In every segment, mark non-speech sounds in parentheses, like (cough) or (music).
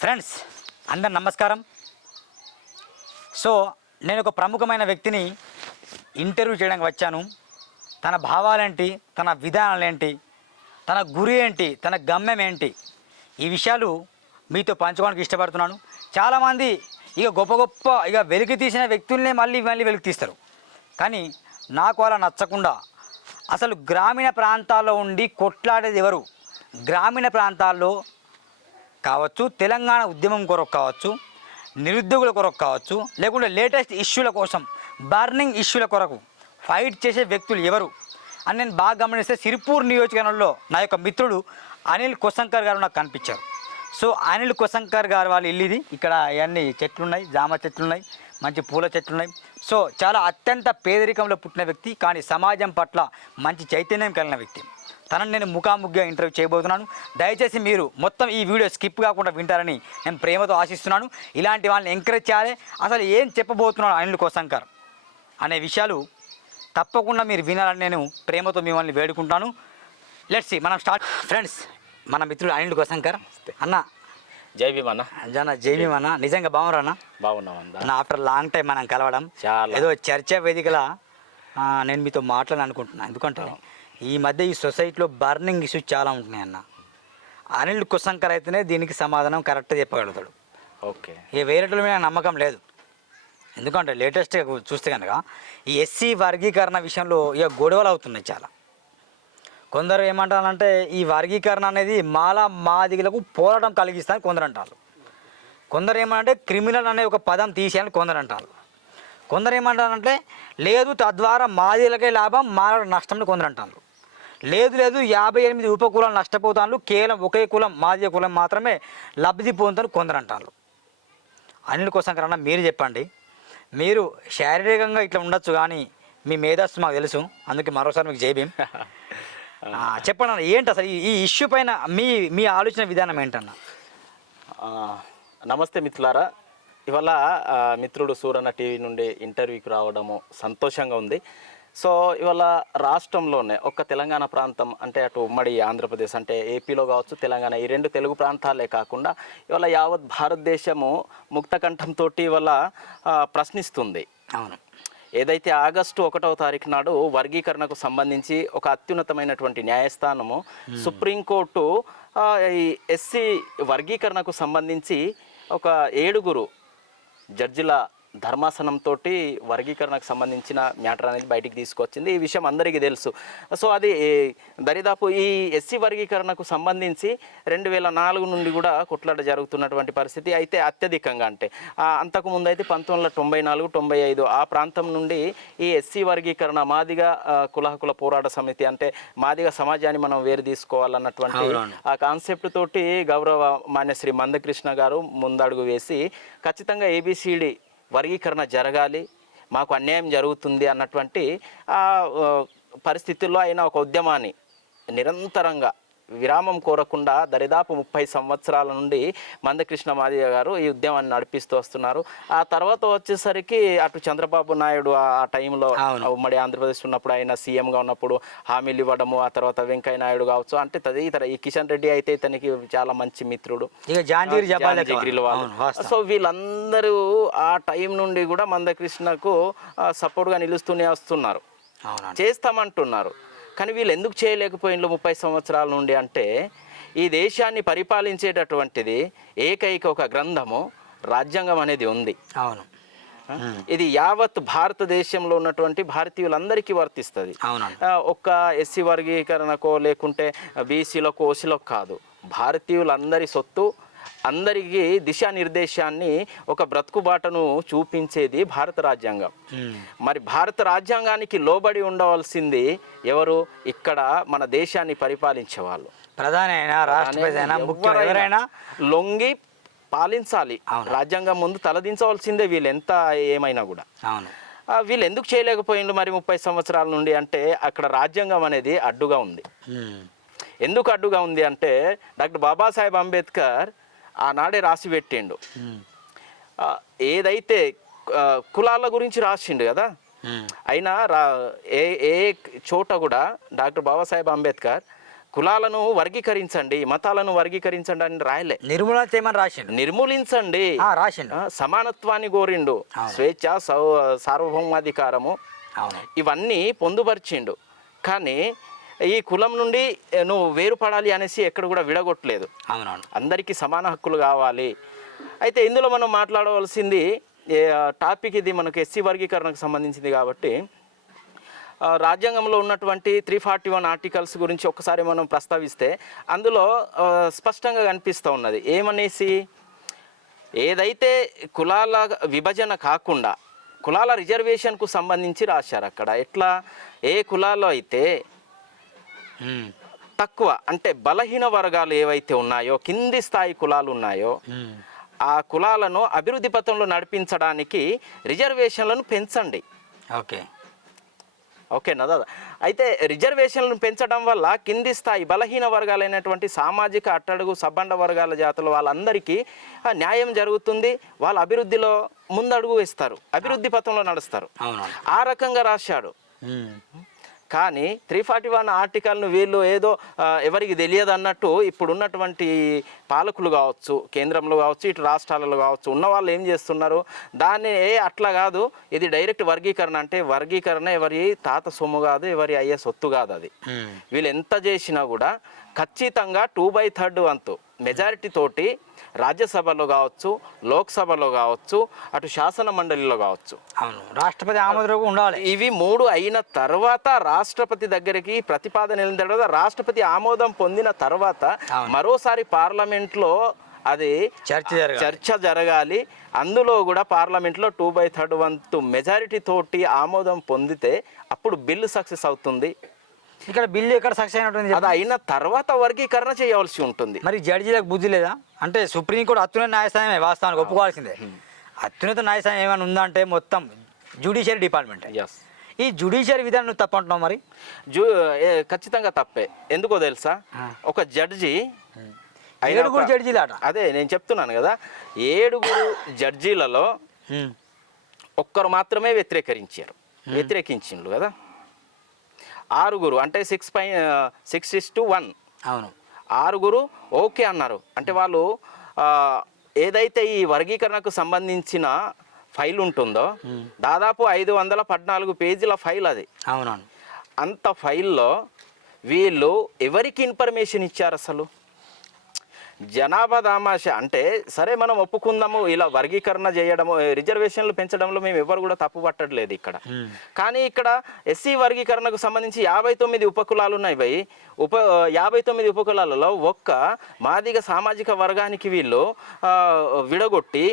Friends అందరు నమస్కారం. So నేను ఒక ప్రముఖమైన వ్యక్తిని ఇంటర్వ్యూ చేయడానికి వచ్చాను. తన భావాలేంటి తన విధానాలేంటి తన గురి ఏంటి తన గమ్యం ఏంటి ఈ విషయాలు మీతో పంచుకోవడానికి ఇష్టపడుతున్నాను. చాలామంది ఇక గొప్ప గొప్ప ఇక వెలికి తీసిన వ్యక్తుల్నే మళ్ళీ మళ్ళీ వెలికి తీస్తారు. కానీ నాకు అలా నచ్చకుండా అసలు గ్రామీణ ప్రాంతాల్లో ఉండి కొట్లాడేది ఎవరు? గ్రామీణ ప్రాంతాల్లో కావచ్చు తెలంగాణ ఉద్యమం కొరకు కావచ్చు నిరుద్యోగుల కొరకు కావచ్చు లేకుంటే లేటెస్ట్ ఇష్యూల కోసం బర్నింగ్ ఇష్యూల కొరకు ఫైట్ చేసే వ్యక్తులు ఎవరు? అని నేను బాగా గమనిస్తే సిరిపూర్ నియోజకవర్గంలో నా యొక్క మిత్రుడు అనిల్ కొసంకర్ గారు నాకు కనిపించారు. సో అనిల్ కొసంకర్ గారు వాళ్ళ ఇల్లు ఇది. ఇక్కడ ఇవన్నీ చెట్లు ఉన్నాయి జామ చెట్లున్నాయి మంచి పూల చెట్లున్నాయి సో చాలా అత్యంత పేదరికంలో పుట్టిన వ్యక్తి కానీ సమాజం పట్ల మంచి చైతన్యం కలిగిన వ్యక్తి. తనని నేను ముఖాముఖిగా ఇంటర్వ్యూ చేయబోతున్నాను. దయచేసి మీరు మొత్తం ఈ వీడియో స్కిప్ కాకుండా వింటారని నేను ప్రేమతో ఆశిస్తున్నాను. ఇలాంటి వాళ్ళని ఎంకరేజ్ చేయాలి. అసలు ఏం చెప్పబోతున్నాను అనిల్ కోసంకర్ అనే విషయాలు తప్పకుండా మీరు వినాలని నేను ప్రేమతో మిమ్మల్ని వేడుకుంటాను. లెట్స్ మనం స్టార్ట్ ఫ్రెండ్స్ మన మిత్రుడు అనిల్ కోసంకర్ అన్న. జై భీమ్ అన్న. జన జైవి అన్న. నిజంగా బాగున్నారా అన్న? బాగున్నాం అందా అన్న ఆఫ్టర్ లాంగ్ టైం మనం కలవడం. చాలా. ఏదో చర్చా వేదికల నేను మీతో మాట్లాడాలని అనుకుంటున్నాను ఎందుకంటే ఈ మధ్య ఈ సొసైటీలో బర్నింగ్ ఇష్యూస్ చాలా ఉంటున్నాయి అన్న. అనిల్ కుసంకర్ అయితేనే దీనికి సమాధానం కరెక్ట్గా చెప్పగలుగుతాడు. ఓకే. ఇక వేరేటోళ్ళ మీద నమ్మకం లేదు. ఎందుకంటే లేటెస్ట్గా చూస్తే కనుక ఈ ఎస్సీ వర్గీకరణ విషయంలో ఇక గొడవలు అవుతున్నాయి చాలా. కొందరు ఏమంటారంటే ఈ వర్గీకరణ అనేది మాల మాదిగలకు పోరాటం కలిగిస్తారని కొందరు అంటారు. కొందరు ఏమంటే క్రిమినల్ అనే ఒక పదం తీసేయాలని కొందరు అంటారు. కొందరు ఏమంటారంటే లేదు తద్వారా మాదిలకే లాభం మాల నష్టం కొందరు అంటారు. లేదు లేదు యాభై ఎనిమిది ఉపకులాలు నష్టపోతాను కేవలం ఒకే కులం మాదిగ కులం మాత్రమే లబ్ధి పొందుతారు కొందరు అంటారు. అనిల్ కోసం కన్నా మీరు చెప్పండి. మీరు శారీరకంగా ఇట్లా ఉండొచ్చు కానీ మీ మేధస్సు మాకు తెలుసు. అందుకే మరోసారి మీకు జై భీమ్. (laughs) ఆ, చెప్పండి అన్న ఏంటి అసలు ఈ- ఇష్యూ పైన మీ మీ ఆలోచన విధానం ఏంటన్న? నమస్తే మిత్రులారా. ఇవాళ మిత్రుడు సూరన్న టీవీ నుండి ఇంటర్వ్యూకి రావడము సంతోషంగా ఉంది. సో ఇవాళ రాష్ట్రంలోనే ఒక్క తెలంగాణ ప్రాంతం అంటే అటు ఉమ్మడి ఆంధ్రప్రదేశ్ అంటే ఏపీలో కావచ్చు తెలంగాణ ఈ రెండు తెలుగు ప్రాంతాలే కాకుండా ఇవాళ యావత్ భారతదేశము ముక్తకంఠంతో ఇవాళ ప్రశ్నిస్తుంది. అవును. ఏదైతే ఆగస్టు ఒకటవ తారీఖు నాడు వర్గీకరణకు సంబంధించి ఒక అత్యున్నతమైనటువంటి న్యాయస్థానము సుప్రీంకోర్టు ఈ ఎస్సీ వర్గీకరణకు సంబంధించి ఒక ఏడుగురు జడ్జిల ధర్మాసనంతో వర్గీకరణకు సంబంధించిన మ్యాటర్ అనేది బయటికి తీసుకొచ్చింది. ఈ విషయం అందరికీ తెలుసు. సో అది దరిదాపు ఈ ఎస్సీ వర్గీకరణకు సంబంధించి రెండు వేల నాలుగు నుండి కూడా కొట్లాట జరుగుతున్నటువంటి పరిస్థితి అయితే అత్యధికంగా అంటే. అంతకు ముందు అయితే పంతొమ్మిది వందల తొంభై నాలుగు తొంభై ఐదు ఆ ప్రాంతం నుండి ఈ ఎస్సీ వర్గీకరణ మాదిగా ఆ, కుల హక్కుల పోరాట సమితి అంటే మాదిగా సమాజాన్ని మనం వేరు తీసుకోవాలన్నటువంటి. ఆ కాన్సెప్ట్ తోటి గౌరవ మాన్య శ్రీ మందకృష్ణ గారు ముందడుగు వేసి ఖచ్చితంగా ఏబిసిడి వర్గీకరణ జరగాలి మాకు అన్యాయం జరుగుతుంది అన్నటువంటి పరిస్థితుల్లో ఆయన ఒక ఉద్యమాన్ని నిరంతరంగా విరామం కోరకుండా దరిదాపు ముప్పై సంవత్సరాల నుండి మందకృష్ణ మాదిగ గారు ఈ ఉద్యమాన్ని నడిపిస్తూ వస్తున్నారు. ఆ తర్వాత వచ్చేసరికి అటు చంద్రబాబు నాయుడు ఆ టైంలో. ఉమ్మడి ఆంధ్రప్రదేశ్ ఉన్నప్పుడు ఆయన సీఎంగా ఉన్నప్పుడు హామీలు ఇవ్వడము ఆ తర్వాత వెంకయ్య నాయుడు కావచ్చు అంటే తదితర ఈ కిషన్ రెడ్డి అయితే ఇతనికి చాలా మంచి మిత్రుడు. సో వీళ్ళందరూ ఆ టైం నుండి కూడా మందకృష్ణకు సపోర్ట్గా నిలుస్తూనే వస్తున్నారు. చేస్తామంటున్నారు. కానీ వీళ్ళు ఎందుకు చేయలేకపోయిండ్రు ముప్పై సంవత్సరాల నుండి అంటే ఈ దేశాన్ని పరిపాలించేటటువంటిది ఏకైక ఒక గ్రంథము రాజ్యాంగం అనేది ఉంది. అవును. ఇది యావత్ భారతదేశంలో ఉన్నటువంటి భారతీయులందరికీ వర్తిస్తుంది. ఒక్క ఎస్సీ వర్గీకరణకో లేకుంటే బీసీలకో ఓసీలకు కాదు. భారతీయులందరి సొత్తు అందరికీ దిశానిర్దేశాన్ని ఒక బ్రతుకుబాటను చూపించేది భారత రాజ్యాంగం. మరి భారత రాజ్యాంగానికి లోబడి ఉండవలసింది ఎవరు? ఇక్కడ మన దేశాన్ని పరిపాలించే వాళ్ళు ప్రధాని అయినా రాష్ట్రపతి అయినా ముఖ్యం ఎవరైనా లొంగి పాలించాలి. రాజ్యాంగం ముందు తలదించవలసిందే వీళ్ళు ఎంత ఏమైనా కూడా. అవును. వీళ్ళు ఎందుకు చేయలేకపోయిండ్రు మరి ముప్పై సంవత్సరాల నుండి అంటే అక్కడ రాజ్యాంగం అనేది అడ్డుగా ఉంది. ఎందుకు అడ్డుగా ఉంది అంటే డాక్టర్ బాబాసాహెబ్ అంబేద్కర్ ఆనాడే రాసి పెట్టిండు. ఏదైతే కులాల గురించి రాసిండు కదా. అయినా రా ఏ ఏ చోట కూడా డాక్టర్ బాబాసాహెబ్ అంబేద్కర్ కులాలను వర్గీకరించండి మతాలను వర్గీకరించండి అని రాయలే. నిర్మూలన చేయమని రాసిండు. నిర్మూలించండి. రాసిండు. సమానత్వాన్ని కోరిండు. స్వేచ్ఛ సౌ సార్వభౌమాధికారము. ఇవన్నీ పొందుపరిచిండు. కానీ ఈ కులం నుండి నువ్వు వేరుపడాలి అనేసి ఎక్కడ కూడా విడగొట్టలేదు. అవునవును. అందరికీ సమాన హక్కులు కావాలి. అయితే ఇందులో మనం మాట్లాడవలసింది టాపిక్ ఇది మనకు ఎస్సీ వర్గీకరణకు సంబంధించింది కాబట్టి రాజ్యాంగంలో ఉన్నటువంటి త్రీ ఫార్టీ వన్ ఆర్టికల్స్ గురించి ఒకసారి మనం ప్రస్తావిస్తే అందులో స్పష్టంగా కనిపిస్తూ ఉన్నది. ఏమనేసి? ఏదైతే కులాల విభజన కాకుండా కులాల రిజర్వేషన్కు సంబంధించి రాశారు అక్కడ. ఎట్లా? ఏ కులాల్లో అయితే తక్కువ అంటే బలహీన వర్గాలు ఏవైతే ఉన్నాయో కింది స్థాయి కులాలు ఉన్నాయో ఆ కులాలను అభివృద్ధి పథంలో నడిపించడానికి రిజర్వేషన్లను పెంచండి. ఓకే. ఓకేనా దాదా. అయితే రిజర్వేషన్లను పెంచడం వల్ల కింది స్థాయి బలహీన వర్గాలైనటువంటి సామాజిక అట్టడుగు సబ్బండ వర్గాల జాతులు వాళ్ళందరికీ న్యాయం జరుగుతుంది. వాళ్ళ అభివృద్ధిలో ముందడుగు వేస్తారు. అభివృద్ధి పథంలో నడుస్తారు. ఆ రకంగా రాశాడు. కానీ త్రీ ఫార్టీ వన్ ఆర్టికల్ను వీళ్ళు ఏదో ఎవరికి తెలియదు అన్నట్టు ఇప్పుడు ఉన్నటువంటి పాలకులు కావచ్చు కేంద్రంలో కావచ్చు ఇటు రాష్ట్రాలలో కావచ్చు ఉన్న వాళ్ళు ఏం చేస్తున్నారు? దాన్ని ఏ అట్లా కాదు ఇది డైరెక్ట్ వర్గీకరణ అంటే వర్గీకరణ ఎవరి తాత సొమ్ము కాదు ఎవరి అయ్యే సొత్తు కాదు అది. వీళ్ళు ఎంత చేసినా కూడా ఖచ్చితంగా టూ బై థర్డ్ వంతు మెజారిటీ తోటి రాజ్యసభలో కావచ్చు లోక్సభలో కావచ్చు అటు శాసన మండలిలో కావచ్చు. అవును రాష్ట్రపతి ఆమోదం ఉండాలి. ఇవి మూడు అయిన తర్వాత రాష్ట్రపతి దగ్గరికి ప్రతిపాదన వెళ్ళిన తర్వాత రాష్ట్రపతి ఆమోదం పొందిన తర్వాత. మరోసారి పార్లమెంట్లో అది చర్చ జరగాలి. చర్చ జరగాలి. అందులో కూడా పార్లమెంట్లో టూ బై థర్డ్ వంతు మెజారిటీ తోటి ఆమోదం పొందితే అప్పుడు బిల్లు సక్సెస్ అవుతుంది. ఇక్కడ బిల్లు ఎక్కడ సక్సెస్ అయినట్టుంది అది అయిన తర్వాత వర్గీకరణ చేయవలసి ఉంటుంది. మరి జడ్జీలకు బుద్ధి లేదా? అంటే సుప్రీంకోర్టు అత్యున్నత న్యాయస్థానమే వాస్తవానికి ఒప్పుకోవాల్సిందే. అత్యున్నత న్యాయస్థానం ఏమైనా ఉందంటే మొత్తం జ్యుడిషియరీ డిపార్ట్మెంట్. ఈ జ్యుడిషియరీ విధానం నువ్వు తప్పంటున్నావు మరి? జూ ఖచ్చితంగా తప్పే. ఎందుకో తెలుసా? ఒక జడ్జి ఏడుగురు ఒక- జడ్జీలు అట అదే నేను చెప్తున్నాను కదా. ఏడుగురు జడ్జీలలో ఒక్కరు మాత్రమే వ్యతిరేకరించారు. వ్యతిరేకించిండ్రు కదా. ఆరుగురు అంటే six by six is to one అవును. ఆరుగురు ఓకే అన్నారు. అంటే వాళ్ళు ఏదైతే ఈ వర్గీకరణకు సంబంధించిన ఫైల్ ఉంటుందో దాదాపు ఐదు వందల పద్నాలుగు పేజీల ఫైల్ అది. అవునవును. అంత ఫైల్లో వీళ్ళు ఎవరికి ఇన్ఫర్మేషన్ ఇచ్చారు అసలు? జనాభా దామాష అంటే సరే మనం ఒప్పుకుందాము ఇలా వర్గీకరణ చేయడము రిజర్వేషన్లు పెంచడంలో మేము ఎవరు కూడా తప్పు పట్టట్లేదు ఇక్కడ. కానీ ఇక్కడ ఎస్సీ వర్గీకరణకు సంబంధించి యాభై తొమ్మిది ఉపకులాలు ఉన్నాయి భయ్ ఉప యాభై తొమ్మిది ఉపకులాలలో ఒక్క మాదిగ సామాజిక వర్గానికి వీళ్ళు విడగొట్టి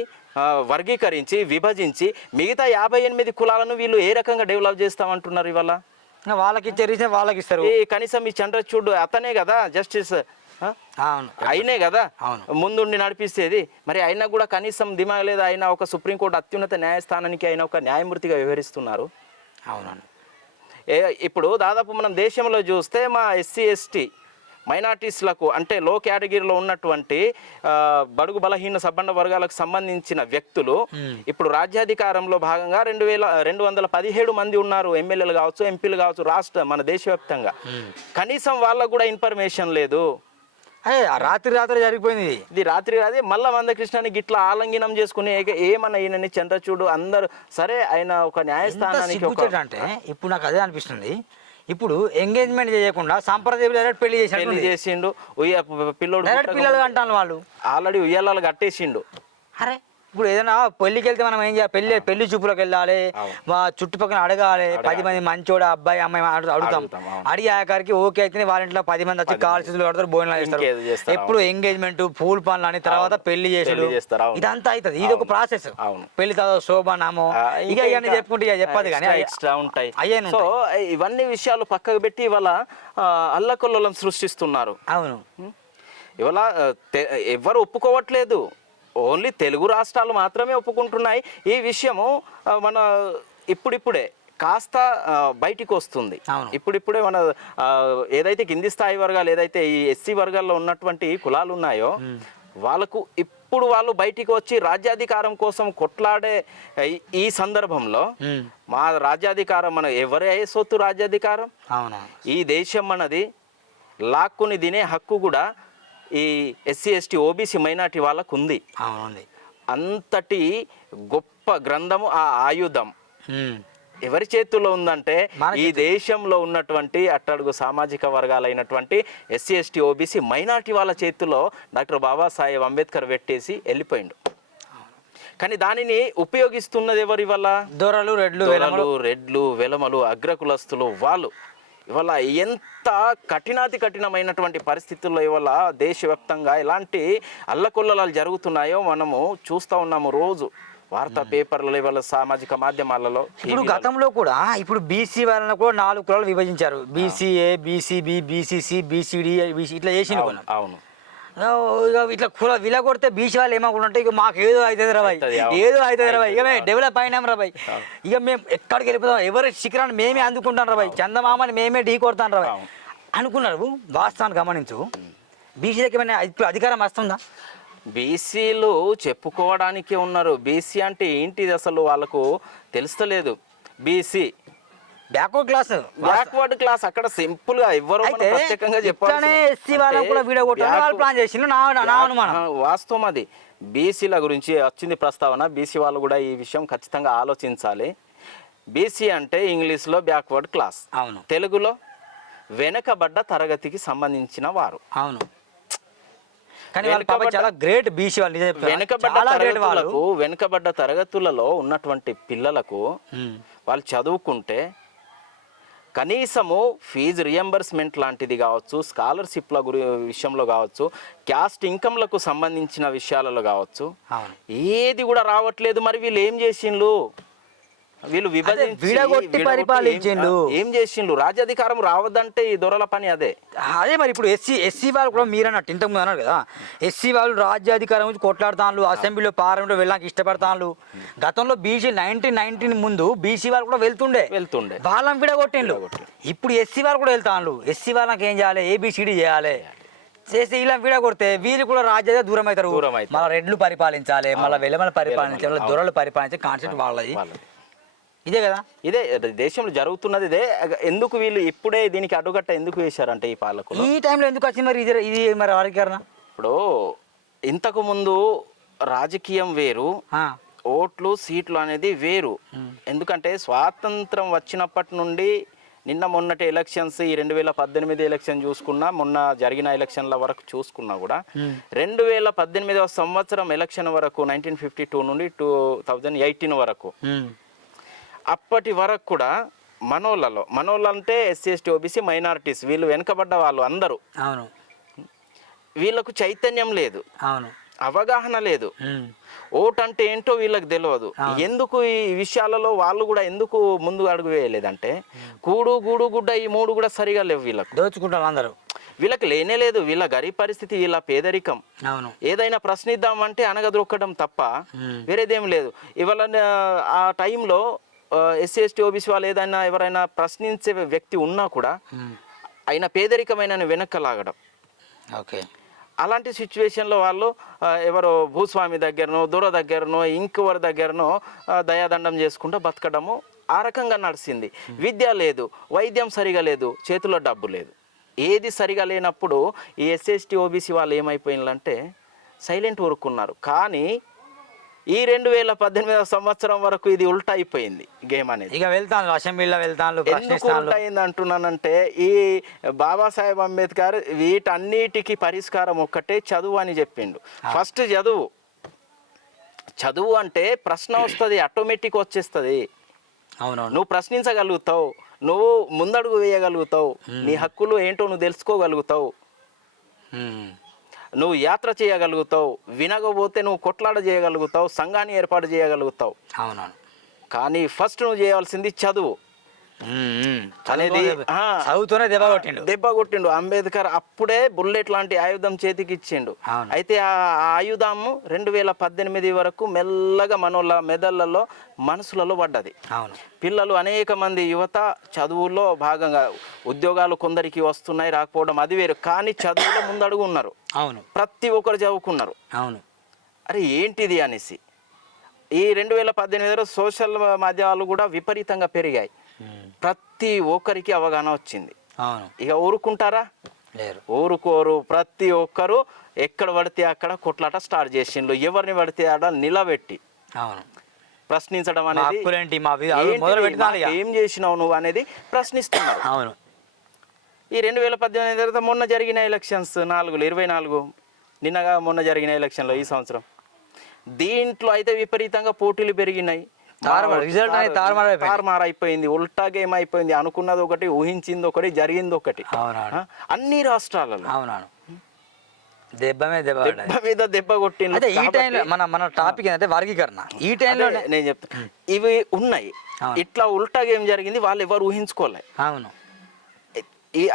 వర్గీకరించి విభజించి మిగతా యాభై ఎనిమిది కులాలను వీళ్ళు ఏ రకంగా డెవలప్ చేస్తామంటున్నారు ఇవాళ? వాళ్ళకి ఇచ్చే రీజన్ వాళ్ళకి ఇస్తారు. ఈ కనీసం ఈ చంద్రచూడ్ అతనే కదా జస్టిస్? అవును. అయినే కదా? అవును. ముందుండి నడిపిస్తేది. మరి అయినా కూడా కనీసం దిమాగ్ లేదా అయినా ఒక సుప్రీంకోర్టు అత్యున్నత న్యాయస్థానానికి అయినా ఒక న్యాయమూర్తిగా వ్యవహరిస్తున్నారు. అవునవును ఏ ఇప్పుడు దాదాపు మనం దేశంలో చూస్తే మా ఎస్సీ ఎస్టీ మైనార్టీస్లకు అంటే లో కేటగిరీలో ఉన్నటువంటి బడుగు బలహీన సబ్బండ వర్గాలకు సంబంధించిన వ్యక్తులు ఇప్పుడు రాజ్యాధికారంలో భాగంగా రెండు వేల రెండు వందల పదిహేడు మంది ఉన్నారు. ఎమ్మెల్యేలు కావచ్చు ఎంపీలు కావచ్చు రాష్ట్ర మన దేశవ్యాప్తంగా. కనీసం వాళ్ళకు కూడా ఇన్ఫర్మేషన్ లేదు. రాత్రి రాత్రి జరిగిపోయింది ఇది. రాత్రి అదే మళ్ళా మందకృష్ణని గిట్లా ఆలంగినం చేసుకుని ఏమన్నా ఈయనని చంద్రచూడు అందరు సరే ఆయన ఒక న్యాయస్థానానికి అంటే ఇప్పుడు నాకు అదే అనిపిస్తుంది. ఇప్పుడు ఎంగేజ్మెంట్ చేయకుండా సాంప్రదాయ డైరెక్ట్ పెళ్ళి పెళ్ళి చేసినట్టు చేసిండు పిల్లోడు డైరెక్ట్ పిల్లలు అంటాను వాళ్ళు. ఆల్రెడీ ఉయ్యాలాలు కట్టేసిండు. అరే ఇప్పుడు ఏదైనా పెళ్ళికి వెళ్తే మనం ఏం చేయాలి? పెళ్ళి పెళ్ళి చూపులకు వెళ్ళాలి. మా చుట్టుపక్కల అడగాలి. పది మంది మంచోడు అబ్బాయి అమ్మాయి అడుగు- అడుగుతాం. అడిగి ఆఖరికి ఓకే అయితే వాళ్ళ ఇంట్లో పది మంది వచ్చి కాల్ చేతులు కడతారు భోజనాలు చేస్తారు. ఎప్పుడు ఎంగేజ్మెంట్ పూల్ పనులు అని తర్వాత. పెళ్ళి చేసుడు. ఇదంతా అవుతుంది ఇది ఒక. ప్రాసెస్. అవును. పెళ్ళి తర్వాత శోభనామో ఇక ఇవన్నీ చెప్పుకుంటే ఇక చెప్పదు కానీ ఎక్స్ట్రా ఉంటాయి. అయ్యేను సో ఇవన్నీ విషయాలు పక్కకు పెట్టి ఇవాళ ఆ, అల్లకొల్లోలం సృష్టిస్తున్నారు. అవును. ఇవాళ ఎవరు ఒప్పుకోవట్లేదు. ఓన్లీ తెలుగు రాష్ట్రాలు మాత్రమే ఒప్పుకుంటున్నాయి. ఈ విషయము మన ఇప్పుడిప్పుడే కాస్త బయటికి వస్తుంది. ఇప్పుడిప్పుడే మన ఏదైతే కింది స్థాయి వర్గాలు ఏదైతే ఈ ఎస్సీ వర్గాల్లో ఉన్నటువంటి కులాలు ఉన్నాయో వాళ్ళకు ఇప్పుడు వాళ్ళు బయటికి వచ్చి రాజ్యాధికారం కోసం కొట్లాడే ఈ- సందర్భంలో. మా రాజ్యాధికారం మన ఎవరే సొత్తు రాజ్యాధికారం? ఈ దేశం మనది లాక్కుని తినే హక్కు కూడా ఈ ఎస్సీ ఎస్టీ ఓబీసీ మైనార్టీ వాళ్ళకు ఉంది అంతటి గొప్ప గ్రంథము ఆ ఆయుధం. ఎవరి చేతుల్లో ఉందంటే ఈ దేశంలో ఉన్నటువంటి అట్టడుగు సామాజిక వర్గాలైనటువంటి ఎస్సీ ఎస్టీ ఓబీసీ మైనార్టీ వాళ్ళ చేతుల్లో డాక్టర్ బాబాసాహెబ్ అంబేద్కర్ పెట్టేసి వెళ్ళిపోయిండు. కానీ దానిని ఉపయోగిస్తున్నది ఎవరు ఇవాళ దొరలు రెడ్లు వెలమలు. రెడ్లు వెలమలు అగ్రకులస్తులు వాళ్ళు. ఇవాళ ఎంత కఠినాతి కఠినమైనటువంటి పరిస్థితుల్లో ఇవాళ దేశవ్యాప్తంగా ఎలాంటి అల్లకొల్లలాలు జరుగుతున్నాయో మనము చూస్తూ ఉన్నాము రోజు. వార్తా పేపర్లలో ఇవాళ సామాజిక మాధ్యమాలలో ఇప్పుడు. గతంలో కూడా ఇప్పుడు బీసీ వాళ్ళని కూడా నాలుగు కులాలు విభజించారు. BCA BCB BCC BCD BC ఇట్లా చేసిన అవును, ఇట్లా కుల విల కొడితే బీసీ వాళ్ళు ఏమనుకుంటే ఇక మాకు ఏదో అవుతుంది రాబాయ్. ఏదో అవుతుంది రాబాయ్ ఇక మేము డెవలప్ అయినాం రాబాయ్ ఇక మేము ఎక్కడికి వెళ్ళిపోతాం? ఎవరి శిఖరాన్ని మేమే అందుకుంటాం రాబాయ్ చందమామని మేమే ఢీ కొడతాం రాబాయ్. అనుకున్నారు వాస్తవాన్ని గమనించు. బీసీలకి ఏమైనా ఇప్పుడు అధికారం వస్తుందా? బీసీలు చెప్పుకోవడానికే ఉన్నారు. బీసీ అంటే ఏంటిది అసలు వాళ్ళకు తెలుస్తలేదు. BC backward class. Backward class. అక్కడ సింపుల్గా ఎవరు ప్రత్యేకంగా చెప్పాల్సిన- ఎస్సీ వాళ్ళని అంటే కూడా వీడగొట్టాలని వాళ్ళు ప్లాన్ చేసిండ్రు నా నా అనుమానం. వాస్తవం అది. బీసీల గురించి వచ్చింది ప్రస్తావన. బీసీ వాళ్ళు కూడా ఈ విషయం ఖచ్చితంగా ఆలోచించాలి. బీసీ అంటే ఇంగ్లీష్లో బ్యాక్వర్డ్ క్లాస్. అవును. తెలుగులో వెనకబడ్డ తరగతికి సంబంధించిన వారు. అవును. కానీ చాలా గ్రేట్ బీసీ వాళ్ళు. వెనుకబడ్డ తరగతులకు వెనుకబడ్డ తరగతులలో ఉన్నటువంటి పిల్లలకు. వాళ్ళు చదువుకుంటే కనీసము ఫీజు రియంబర్స్మెంట్ లాంటిది కావచ్చు స్కాలర్షిప్ల గురి విషయంలో కావచ్చు క్యాస్ట్ ఇన్కమ్లకు సంబంధించిన విషయాలలో కావచ్చు ఏది కూడా రావట్లేదు. మరి వీళ్ళు ఏం చేసిండ్రు వీళ్ళు విభజించి విడగొట్టి పరిపాలించిండ్రు. ఏం- చేసిండ్రు? రాజ్యాధికారం రావద్దంటే ఈ దొరల పని అదే. అదే మరి ఇప్పుడు ఎస్సీ ఎస్సీ వాళ్ళు కూడా మీరు అన్నట్టు ఇంతకు ముందు అన్నారు కదా. ఎస్సీ వాళ్ళు రాజ్యాధికారం గురించి కొట్లాడుతాను అసెంబ్లీలో పార్లమెంట్లో వెళ్ళడానికి ఇష్టపడతాను గతంలో బీసీ నైన్టీన్ నైన్టీన్ ముందు బీసీ వాళ్ళు కూడా వెళ్తుండే. వెళ్తుండే. వాళ్ళని విడగొట్టిండ్రు. ఇప్పుడు ఎస్సీ వాళ్ళు కూడా వెళ్తాను ఎస్సీ వాళ్ళకి ఏం చేయాలి? ఏబిసిడి చేయాలి. చేసి ఇలా విడగొడితే వీళ్ళు కూడా రాజ్యాధిక దూరం అవుతారు. మళ్ళీ రెడ్లు పరిపాలించాలి మళ్ళీ వెలమల పరిపాలించాలి. దొరలు పరిపాలించే కాన్సెప్ట్ వాళ్ళది. ఇదే కదా? ఇదే దేశంలో జరుగుతున్నది ఇదే. ఎందుకు వీళ్ళు ఇప్పుడే దీనికి అడ్డుగట్ట ఎందుకు వేశారంటే ఈ పాలకులు? ఈ టైంలో ఎందుకు వచ్చింది మరి ఇది ఇది మరి వర్గీకరణ ఇప్పుడు ఇంతకు ముందు రాజకీయం వేరు ఓట్లు సీట్లు అనేది వేరు. ఎందుకంటే స్వాతంత్రం వచ్చినప్పటి నుండి నిన్న మొన్నటి ఎలక్షన్స్ ఈ రెండు వేల పద్దెనిమిది ఎలక్షన్ చూసుకున్నా మొన్న జరిగిన ఎలక్షన్ల వరకు చూసుకున్నా కూడా రెండు వేల పద్దెనిమిదవ సంవత్సరం ఎలక్షన్ వరకు నైన్టీన్ ఫిఫ్టీ టూ నుండి టూ థౌజండ్ ఎయిటీన్ వరకు అప్పటి వరకు కూడా మనోళ్ళలో మనోళ్ళు అంటే ఎస్సీ ఎస్టీ ఓబీసీ మైనారిటీస్ వీళ్ళు వెనుకబడ్డ వాళ్ళు అందరూ. అవును. వీళ్ళకు చైతన్యం లేదు. అవును. అవగాహన లేదు. ఓట్ అంటే ఏంటో వీళ్ళకి తెలియదు ఎందుకు ఈ విషయాలలో వాళ్ళు కూడా ఎందుకు ముందు అడుగు వేయలేదంటే కూడు గూడు గుడ్డ ఈ మూడు కూడా సరిగా లేవు వీళ్ళకు. దోచుకుంటారు అందరూ. వీళ్ళకి లేనే లేదు. వీళ్ళ గరీబ్ పరిస్థితి వీళ్ళ పేదరికం. అవును. ఏదైనా ప్రశ్నిద్దామంటే అనగదొక్కడం తప్ప వేరేదేం లేదు. ఇవాళ ఆ టైంలో ఎస్సీ ఎస్టీ ఓబీసీ వాళ్ళు ఏదైనా ఎవరైనా ప్రశ్నించే వ్యక్తి ఉన్నా కూడా ఆయన పేదరికమైన వెనక్కి లాగడం ఓకే. అలాంటి సిచ్యువేషన్లో వాళ్ళు ఎవరో భూస్వామి దగ్గరనో దొర దగ్గరనో ఇంకెవరి దగ్గరనో దయాదండం చేసుకుంటూ బతకడము ఆ రకంగా నడిచింది విద్య లేదు వైద్యం సరిగా లేదు చేతిలో డబ్బు లేదు. ఏది సరిగా లేనప్పుడు ఈ ఎస్ఎస్టీ ఓబీసీ వాళ్ళు ఏమైపోయిందంటే సైలెంట్ ఊరుకున్నారు కానీ ఈ రెండు వేల పద్దెనిమిదవ సంవత్సరం వరకు ఇది ఉల్టా అయిపోయింది గేమ్ అనేది. ఇక వెళ్తాను అసెంబ్లీలో వెళ్తాను ఎందుకు ఉల్టా అయింది అంటున్నానంటే ఈ బాబాసాహెబ్ అంబేద్కర్ వీటన్నిటికీ పరిష్కారం ఒక్కటే చదువు అని చెప్పిండు. ఫస్ట్ చదువు. చదువు అంటే ప్రశ్న వస్తుంది ఆటోమేటిక్ వచ్చేస్తుంది. అవునవును. నువ్వు ప్రశ్నించగలుగుతావు నువ్వు ముందడుగు వేయగలుగుతావు నీ హక్కులు ఏంటో నువ్వు తెలుసుకోగలుగుతావు. నువ్వు యాత్ర చేయగలుగుతావు వినకపోతే నువ్వు కొట్లాడ చేయగలుగుతావు సంఘాన్ని ఏర్పాటు చేయగలుగుతావు అవునవును కానీ ఫస్ట్ నువ్వు చేయాల్సింది చదువు. అనేది చదువుతోనే- దెబ్బ కొట్టిండు. దెబ్బ కొట్టిండు. అంబేద్కర్ అప్పుడే బుల్లెట్ లాంటి ఆయుధం చేతికి ఇచ్చిండు. అవును. అయితే ఆ ఆ ఆయుధము రెండు వేల పద్దెనిమిది వరకు మెల్లగా మనోళ్ళ మెదళ్ళలో మనసులలో పడ్డది. అవును. పిల్లలు అనేక మంది యువత చదువులో భాగంగా ఉద్యోగాలు కొందరికి వస్తున్నాయి రాకపోవడం అది వేరు. కానీ చదువులో ముందడుగు ఉన్నారు. అవును. ప్రతి ఒక్కరు చదువుకున్నారు. అవును. అరే ఏంటిది అనేసి. ఈ రెండు వేల పద్దెనిమిదిలో సోషల్ మాధ్యమాలు కూడా విపరీతంగా పెరిగాయి. ప్రతి ఒక్కరికి అవగాహన వచ్చింది. అవును. ఇక ఊరుకుంటారా? లేరు. ఊరుకోరు. ప్రతి ఒక్కరు ఎక్కడ పడితే అక్కడ కొట్లాట స్టార్ట్ చేసిండ్రు. ఎవరిని పడితే ఆడ నిలబెట్టి. అవును. ప్రశ్నించడం అనేది ఏం చేసినావు నువ్వు అనేది ప్రశ్నిస్తున్నారు. అవును. ఈ రెండు వేల పద్దెనిమిది తర్వాత మొన్న జరిగిన ఎలక్షన్స్ నాలుగులో ఇరవై నాలుగు. నిన్నగా మొన్న జరిగిన ఎలక్షన్లో ఈ సంవత్సరం. దీంట్లో అయితే విపరీతంగా పోటీలు పెరిగినాయి. తారుమారు, అయిపోయింది. ఉల్టా గేమ్ అయిపోయింది అనుకున్నది ఒకటి ఊహించింది ఒకటి జరిగింది ఒకటి? అన్ని రాష్ట్రాలలో. అవునవును. దెబ్బ మీద దెబ్బ మీద దెబ్బ కొట్టింది అదే ఈ టైంలో మన మన టాపిక్ ఏంటంటే వర్గీకరణ. ఈ టైంలో నేను చెప్తా. ఇవి ఉన్నాయి. ఇట్లా ఉల్టా గేమ్ జరిగింది వాళ్ళు ఎవరు ఊహించుకోలే. అవును.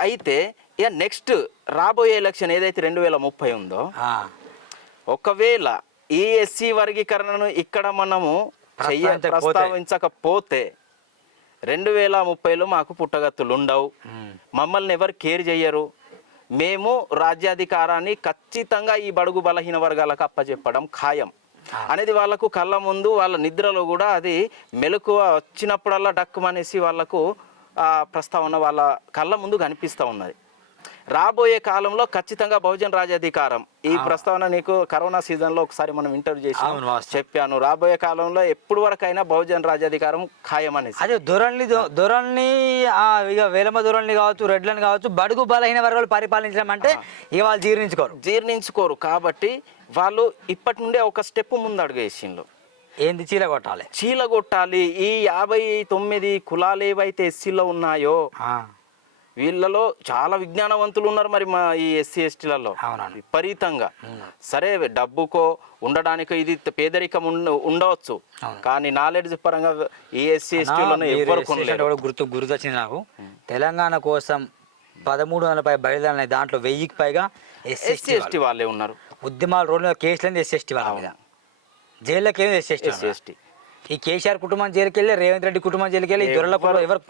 అయితే ఇక నెక్స్ట్ రాబోయే ఎలక్షన్ ఏదైతే రెండు వేల ముప్పై ఉందో ఒకవేళ ఈ ఎస్సీ వర్గీకరణను ఇక్కడ మనము చెయ్య ప్రస్తావించకపోతే. రెండు వేల ముప్పైలో మాకు పుట్టగత్తులు ఉండవు మమ్మల్ని ఎవరు కేర్ చెయ్యరు? మేము రాజ్యాధికారాన్ని ఖచ్చితంగా ఈ బడుగు బలహీన వర్గాలకు అప్పచెప్పడం ఖాయం. అనేది వాళ్ళకు కళ్ళ ముందు వాళ్ళ నిద్రలో కూడా అది మెలకువ వచ్చినప్పుడల్లా డక్కుమనేసి వాళ్ళకు ఆ ప్రస్తావన వాళ్ళ కళ్ళ ముందు కనిపిస్తూ ఉన్నది. రాబోయే కాలంలో ఖచ్చితంగా బహుజన్ రాజ్యాధికారం ఈ ప్రస్తావన నీకు కరోనా సీజన్లో ఒకసారి మనం ఇంటర్వ్యూ చేసి అవును, వాస్తవం. చెప్పాను. రాబోయే కాలంలో ఎప్పుడు వరకైనా బహుజన్ రాజ్యాధికారం ఖాయం అనేసి అదే దొరల్ని ఆ, ఇక వేలమ దొరల్ని కావచ్చు రెడ్లని కావచ్చు బడుగు బలహీన వర్గాలు పరిపాలించడం అంటే ఇక వాళ్ళు జీర్ణించుకోరు. జీర్ణించుకోరు కాబట్టి వాళ్ళు ఇప్పటి నుండే ఒక స్టెప్ ముందు అడుగేసిండ్రు ఏంది చీల కొట్టాలి? చీలగొట్టాలి ఈ యాభై తొమ్మిది కులాలు ఏవైతే ఎస్సీలో ఉన్నాయో వీళ్ళలో చాలా విజ్ఞానవంతులు ఉన్నారు మరి మా ఈ ఎస్సీ ఎస్టీలలో. విపరీతంగా. సరే డబ్బుకో ఉండడానికో ఇది పేదరికం ఉండ ఉండవచ్చు. కానీ నాలెడ్జ్ పరంగా ఈ ఎస్సీ కూడా గుర్తు గుర్తొచ్చింది నాకు. తెలంగాణ కోసం పదమూడు వందల పై బయలుదేరినాయి దాంట్లో వెయ్యికి పైగా ఎస్సీ ఎస్సీ ఎస్టీ వాళ్ళే. ఉన్నారు. ఉద్యమాల మీద కేసులు ఎస్సీ ఎస్టీ వాళ్ళ మీద? జైల్లోకి ఎస్సీ ఎస్టీ. ఈ కేసీఆర్ కుటుంబం జైలుకి వెళ్ళి రేవంత్ రెడ్డి కుటుంబం జైలుకి వెళ్ళి ఈ దొరల కుటుంబం ఎవరు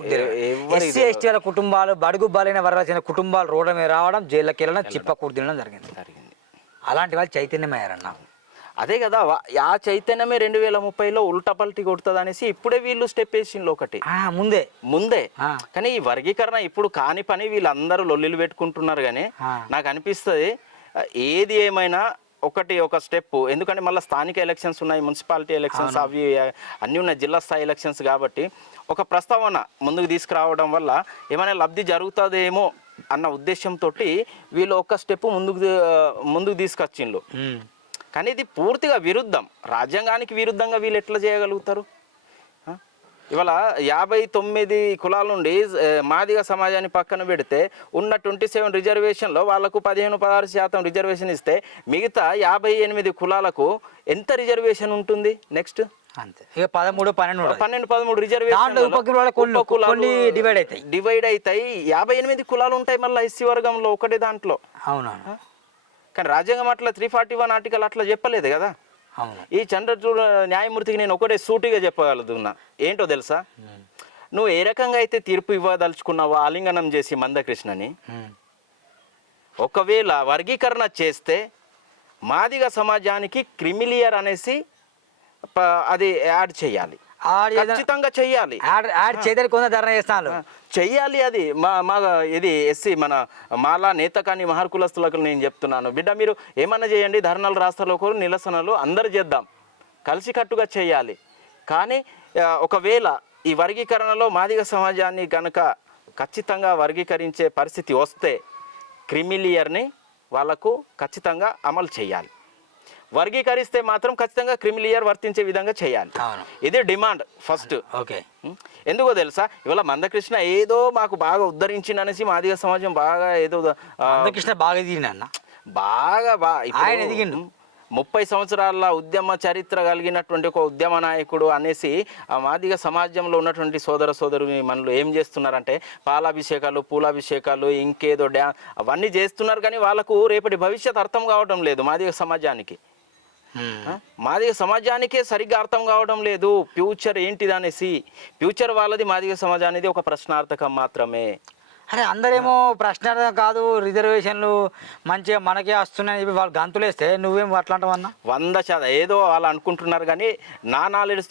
ఎస్సీ ఎస్టీ వాళ్ళ కుటుంబాలు బడుగు బాలైన వర్గాల చెందిన కుటుంబాలు రోడ్ల మీద రావడం జైల్లోకి వెళ్ళడం చిప్పకూడు తినడం జరిగింది. జరిగింది. అలాంటి వాళ్ళు చైతన్యమయ్యారన్న. అదే కదా ఆ చైతన్యమే రెండు వేల ముప్పైలో ఉల్టా పల్టీ కొడుతుంది అనేసి ఇప్పుడే వీళ్ళు స్టెప్ వేసిండ్రు ఒకటి. ముందే. ముందే. కానీ ఈ వర్గీకరణ ఇప్పుడు కాని పని వీళ్ళందరూ లొల్లిలు పెట్టుకుంటున్నారు కానీ. నాకు అనిపిస్తుంది ఏది ఏమైనా ఒకటి ఒక స్టెప్ ఎందుకంటే మళ్ళీ స్థానిక ఎలక్షన్స్ ఉన్నాయి మున్సిపాలిటీ ఎలక్షన్స్ అవి అన్నీ ఉన్నాయి జిల్లా స్థాయి ఎలక్షన్స్ కాబట్టి ఒక ప్రస్తావన ముందుకు తీసుకురావడం వల్ల ఏమైనా లబ్ధి జరుగుతుందేమో అన్న ఉద్దేశంతో వీళ్ళు ఒక స్టెప్ ముందుకు ముందుకు తీసుకొచ్చిండ్రు. కానీ ఇది పూర్తిగా విరుద్ధం రాజ్యాంగానికి విరుద్ధంగా వీళ్ళు ఎట్లా చేయగలుగుతారు? ఇవాళ యాభై తొమ్మిది కులాల నుండి మాదిగ సమాజాన్ని పక్కన పెడితే ఉన్న ట్వంటీ సెవెన్ రిజర్వేషన్లో వాళ్ళకు పదిహేను పదహారు శాతం రిజర్వేషన్ ఇస్తే మిగతా యాభై ఎనిమిది కులాలకు ఎంత రిజర్వేషన్ ఉంటుంది నెక్స్ట్? అంతే. ఇక పదమూడు పన్నెండు. పన్నెండు పదమూడు రిజర్వేషన్ కొన్ని డివైడ్ అవుతాయి. డివైడ్ అవుతాయి. యాభై ఎనిమిది కులాలు ఉంటాయి మళ్ళీ ఎస్సీ వర్గంలో ఒకటే దాంట్లో. అవునవును. కానీ రాజ్యాంగం అట్లా త్రీ ఫార్టీ వన్ ఆర్టికల్ అట్లా చెప్పలేదు కదా? అవును ఈ చంద్రచూడ న్యాయమూర్తికి నేను ఒకటే సూటిగా చెప్పగలుగుతున్నా. ఏంటో తెలుసా? నువ్వు ఏ రకంగా అయితే తీర్పు ఇవ్వదలుచుకున్నావో ఆలింగనం చేసి మందకృష్ణని. ఒకవేళ వర్గీకరణ చేస్తే మాదిగ సమాజానికి క్రిమిలియర్ అనేసి అది యాడ్ చేయాలి. ఖచ్చితంగా చెయ్యాలి. యాడ్ చేయడానికి కొంత ధర్నా చేస్తాను. చెయ్యాలి అది. మా మా ఇది ఎస్సీ మన మాలా నేత కానీ మహర్కులస్తులకు నేను చెప్తున్నాను. బిడ్డ మీరు ఏమన్నా చేయండి. ధర్నాలు రాస్తాలోకు నిరసనలు అందరు చేద్దాం. కలిసికట్టుగా చేయాలి కానీ ఒకవేళ ఈ వర్గీకరణలో మాదిగ సమాజాన్ని కనుక ఖచ్చితంగా వర్గీకరించే పరిస్థితి వస్తే క్రిమిలియర్ని వాళ్ళకు ఖచ్చితంగా అమలు చేయాలి వర్గీకరిస్తే మాత్రం ఖచ్చితంగా క్రిమిలియర్ వర్తించే విధంగా చేయాలి. ఇదే డిమాండ్ ఫస్ట్. ఓకే? ఎందుకో తెలుసా? ఇవాళ మందకృష్ణ ఏదో మాకు బాగా ఉద్ధరించిందనేసి మాదిగ సమాజం బాగా ఏదో ఆ, రామకృష్ణ బాగా ఎదిగిన అన్న. బాగా బా ఇప్పుడు, ఆయన ఎదిగిండు. ముప్పై సంవత్సరాల ఉద్యమ చరిత్ర కలిగినటువంటి ఒక ఉద్యమ నాయకుడు అనేసి ఆ మాదిగ సమాజంలో ఉన్నటువంటి సోదర సోదరుని మనలు ఏం చేస్తున్నారంటే పాలాభిషేకాలు పూలాభిషేకాలు ఇంకేదో డ్యా అవన్నీ చేస్తున్నారు కానీ వాళ్ళకు రేపటి భవిష్యత్ అర్థం కావడం లేదు మాదిగ సమాజానికి? మాదిగ సమాజానికే సరిగ్గా అర్థం కావడం లేదు. ఫ్యూచర్ ఏంటిది అనేసి ఫ్యూచర్ వాళ్ళది మాదిగ సమాజానిది ఒక ప్రశ్నార్థకం మాత్రమే. అరే అందరేమో ప్రశ్నార్థం కాదు రిజర్వేషన్లు మంచిగా మనకే వస్తున్నాయని చెప్పి వాళ్ళు గంతులేస్తే నువ్వేం అట్లా అంటావన్నా వంద శాతం. ఏదో వాళ్ళు అనుకుంటున్నారు కానీ నా నాలెడ్జ్తో